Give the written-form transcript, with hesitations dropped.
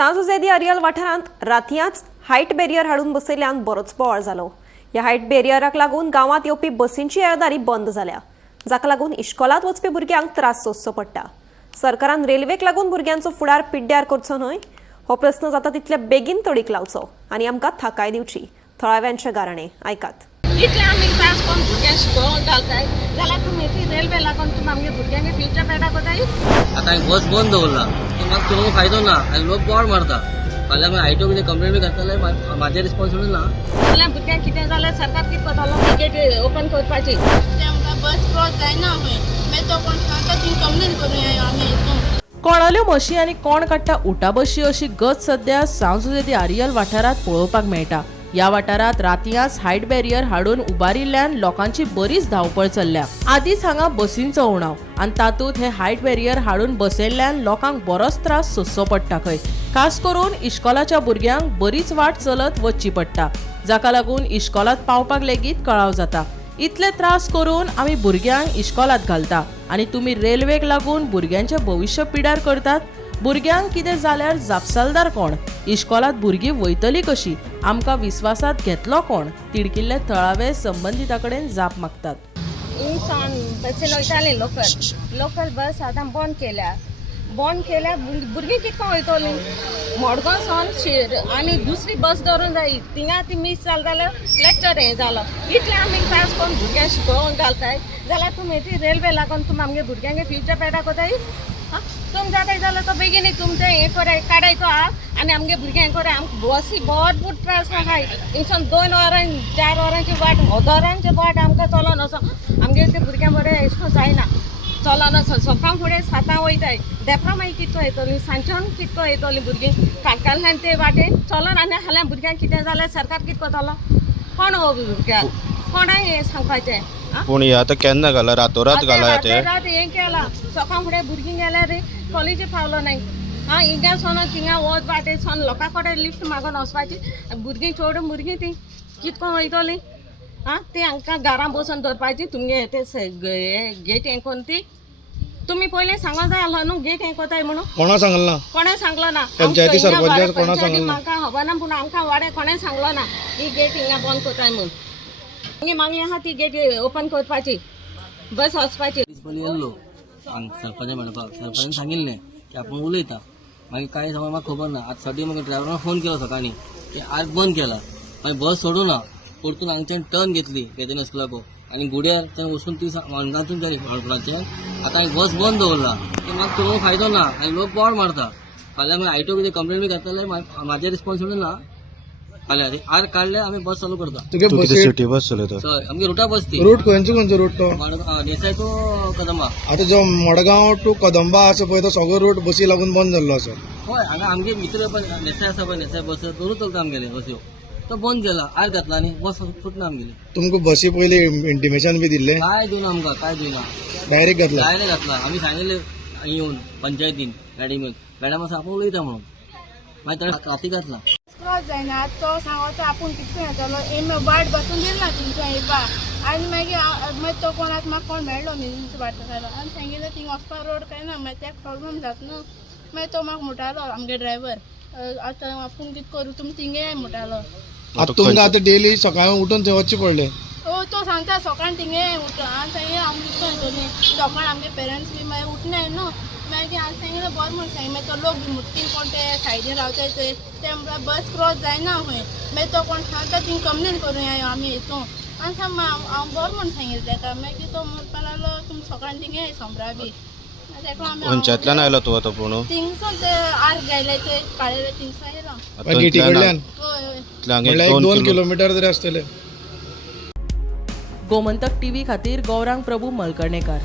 सांजोजेदी अरियल वाठारांत रातयांच height barrier हाडून बसयल्ल्यान बरोच बोवाळ जालो। ह्या हायट बॅरियराक लागून गांवांत येवपी बसींची येरादारी बंद जाल्या, जाका लागून इश्कोलांत वचपी भुरग्यांक त्रास सोंसचो पडटा। सरकारान रेल्वेक लागून भुरग्यांचो फुडार पिड्ड्यार करचो न्हय, हो प्रस्न जाता तितले बेगीन तडीक लावचो आनी आमकां थाकाय दिवची। थळाव्यांचे गाराणे आयकात। इतले आमी त्रास कोण भुरग्यांक शिकोवंक घालताय जाल्यार तुमी ती रेल्वे लागून तुमी आमगे भुरग्यांक फ्युचर पेडा कोताय। आता बस बंद दवरला तो म्हाका चलोवंक फायदो ना आनी लोक बोवाळ मारता। फाल्यां मागीर आयटो कितें कंप्लेन बी घातले जाल्यार म्हाजें रिस्पॉन्सिबल ना। जाल्यार भुरग्यांक कितें जाल्यार सरकार कितें कोतालो गेट ओपन करपाची। ते आमकां बस क्रॉस जायना खंय मागीर तो कोण सांगता ती कंप्लेन करूया आमी हितून। कोणाल्यो म्हशी आनी कोण काडटा उटा बशी अशी गत सध्या सांजोजेदी आरियल वाठारांत पळोवपाक मेळटा। ह्या वाठारांत रातयांच हायट बॅरियर हाडून उबारिल्ल्यान लोकांची बरीच धांवपळ चल्ल्या। आदींच हांगा बसींचो उणाव आनी तातूंत हे हायट बॅरियर हाडून बसयल्ल्यान लोकांक बरोच त्रास सोंसचो पडटा खंय। खास करून इश्कोलाच्या भुरग्यांक बरीच वाट चलत वचची पडटा, जाका लागून इश्कोलांत पावपाक लेगीत कळाव जाता। इतले त्रास करून आमी भुरग्यांक इश्कोलांत घालता आनी तुमी रेल्वेक लागून भुरग्यांचें भविश्य पिड्यार करतात। भुरग्यांक कितें जाल्यार जापसालदार कोण? इश्कोलांत भुरगीं वयतलीं कशीं? आमकां विस्वासांत घेतलो कोण? तिडकिल्ले थळावे संबंधिता कडेन जाप मागतात। इंसान बसीन वयतालीं लोकल बस आतां बंद केल्या भुरगीं कितको वयतलीं? मडगांव सावन आनी दुसरी बस धरून जाय थिंगा ती मिस जाली जाल्यार लेक्चर हें जालो। इतले आमी त्रास कोण भुरग्यांक शिकोवंक घालताय जाल्यार तुमी ती रेल्वे लागून तुमी आमगे भुरग्यांक फ्युचर पेडा कोताय। तुम जाताय जाल्यार तो बेगीन तुमचें हें कराय काडाय तो आनी आमगे भुरग्यांक हें कराय। आमकां बसी भरपूर त्रास नाकाय इंसान 2 वरां 4 वरांची वाट हजारांची वाट आमकां चलोन असो आमगे ते भुरग्यांक बरें एशको जायना चलोन असो। सकाळ फुडें 7 वयताय देपरा मागीर कितको येतलीं सांजच्यान कितको येतलीं भुरगीं काडकाल्यान ते वाटेन चलोन आनी हाल्यां भुरग्यांक कितें जाल्यार सरकार कितें कोतालो कोण हो भुरग्यांक कोणाक हें सांगपाचें। पूण हे आतां केन्ना घाला रातोरात घाला ते हें केलां सकाळ फुडें भुरगीं गेल्यार कॉलेजी पावलो नाय। हिंगा सोन थिंगा वच वाटे सोन लोकां कडेन लिफ्ट मागून वचपाची भुरगीं चोडून भुरगीं ती कितको वयतलीं ती हांकां घरां बसून दवरपाची तुमगे ते गेट हें कोन्न ती तुमी पयलीं सांगो जाय आसलो न्हू गेट हें कोताय म्हणून। कोणा सांगला? कोणें सांगलो ना। पंचायती सरपंच कोणा सांगला? म्हाका खबर ना पूण आमकां वाडे कोणें सांगलो ना ही गेट हिंगा बंद कोताय म्हणून। मागीर आहा ती गेट ओपन करपाची बस वचपाची। येयल्लो सरपंच म्हणपाक सरपंचान सांगिल्लें की आपूण उलयता मागीर कांय समज म्हाका खबर ना। आतां सद्या म्हाका ड्रायव्हरान फोन केलो सकाळीं की आज बंद केला मागीर बस सोडूं ना परतून हांगच्यान टर्न घेतली वेदना स्कुलाको आनी गुड्यार थंय वचून ती हांगातून जाली हळपणाचें। आतां बस बंद दवरला तो म्हाका चलोवंक फायदो ना आनी लोक बोवाळ मारता। फाल्यां मागीर आयटो कितें कंप्लेन बी घातले जाल्यार म्हाजें रिस्पॉन्सिबल ना। फाल्यां आर काडले आमी बस चालू करता। सिटी बस चलयता? हय आमगे रुटा बस ती। रूट खंयचो रूट तो? देसाय टू कदंबा। आतां जो मडगांव टू कदंबा आसा पळय तो सगळो रूट बसी लागून बंद जाल्लो आसा। हय हांगा आमगे मित्र पण देसाय आसा पळय देसाय बस दोनूच चलता आमगेले बस्यो तो बंद केला आर घातला आनी बस सुटना आमगेली। तुमकां बसी पयलीं इंटिमेशन बी दिल्लें? काय दिना आमकां काय दिना डायरेक्ट घातला? डायरेक्ट घातला। आमी सांगिल्लें येवन पंचायतीन मॅडम आसा आपूण उलयता म्हणून मागीर ताणें राती घातला। क्रॉस जायना तो सांगता आपूण कितको येतलो एम वाट बसून दिल ना तुमच्या येवपाक आनी मागीर तो कोणाक म्हाका कोण मेळ्ळो न्ही वाटतालो आनी सांगिल्लें थिंगा वचपा रोड काय ना मागीर तेका प्रॉब्लम जाता न्हू। मागीर तो म्हाका म्हणटालो आमगे ड्रायव्हर आतां आपूण कितें करूं तुमी थिंगे येय म्हणटालो। आतां तुमकां आतां डेली सकाळीं उठून थंय वचचें पडलें? तो सांगता सकाळ थिंगे उठ आनी सांगिल्लें आमी कितको येतलीं सकाळ आमगे पेरंट्स बी मागीर उठनाय न्हू। मागीर हांवें सांगिल्लें बरें म्हूण सांगिल्लें मागीर तो लोक बी मुट्टीन कोण ते सायडीन रावताय ते बस क्रॉस जायना खंय मागीर तो कोण सांगता थिंग कंप्लेन करूया आमी हितून आनी हांव बरें म्हूण सांगिल्लें ताका। मागीर तो म्हणपा लागलो तुमी सकाळ थिंगे येय सोमरा बी खंयच्यातल्यान आयलो तूं आतां? पूण थिंगसून ते आर गायले ते काळेले थिंगसून येयलो गेटी कडल्यान? हय 2 किलोमीटर तरी आसतले। गोमंतक टीव्ही खातीर गौरांग प्रभू मलकर्णेकार।